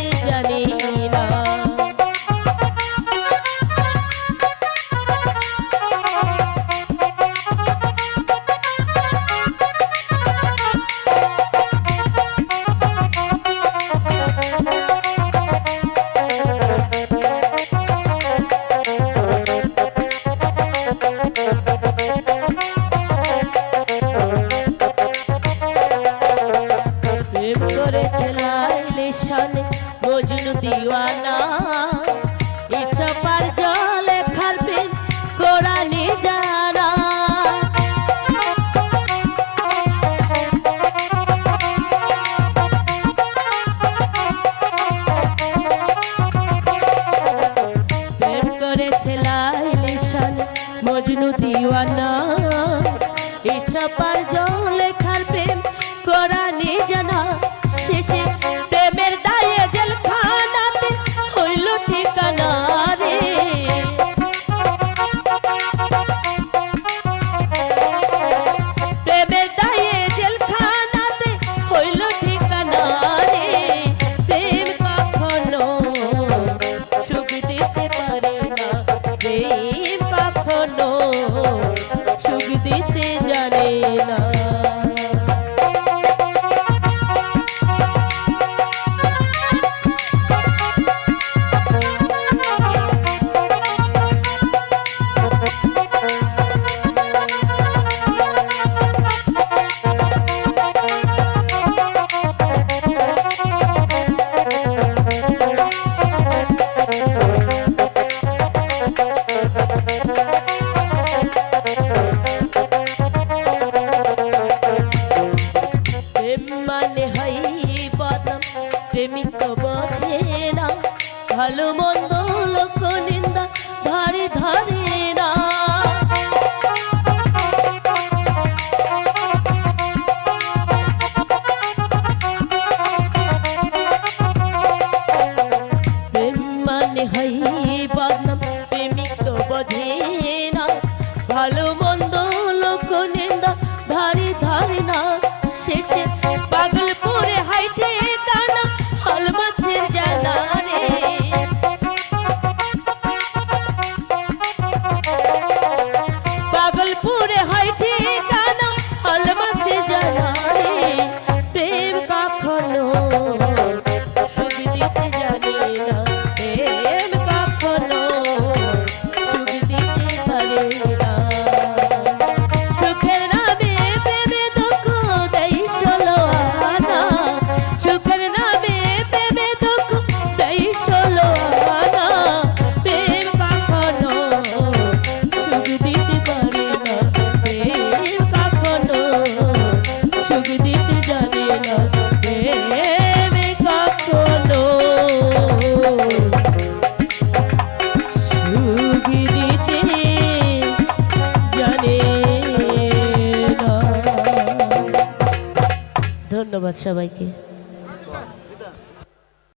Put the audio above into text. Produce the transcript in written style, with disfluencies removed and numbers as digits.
দিতে জানি না। মজনু দিওয়ানা ইচ্ছা পার জলে খালবেন কোরআনে জানা। প্রেম করেছে লাইলি শান মজনু দিওয়ানা ইচ্ছা পার জলে খালবেন কোরআনে জানা। শেষে প্রেমের দায়ে জেলখানাতে হইল ঠিকানা রে। প্রেমের দায়ে জেলখানাতে হইল ঠিকানা রে। প্রেম কখনো সুখ দিতে পারে না, প্রেম কখনো সুখ দিতে জানে না। প্রেমিক তো বোঝে না ভালো মন্দ লোক নিন্দা ধারে ধারে না। প্রেম মানে হয় বদনাম, প্রেমিক তো বোঝে না ভালো মন্দ লোক নিন্দা ধারে ধারে না। শেষে পাগলপুরে হাইটে কানা হল মাছের জানা রে। পাগলপুরে হাইটে কানা হল মাছের জানা রে। প্রেম কখনো সুখ দিতে জানে না, প্রেম কখনো সুখ দিতে পারে না। সুখের নামে প্রেমে দুঃখ দেই ষোলো আনা, সুখের নামে প্রেমে দুঃখ দেই ষোলো আনা। প্রেম কখনো সুখ দিতে পারে না, প্রেম কখনো সুখ দিতে জানে না, প্রেম কখনো সুখ দিতে জানে না। ধন্যবাদ সবাইকে।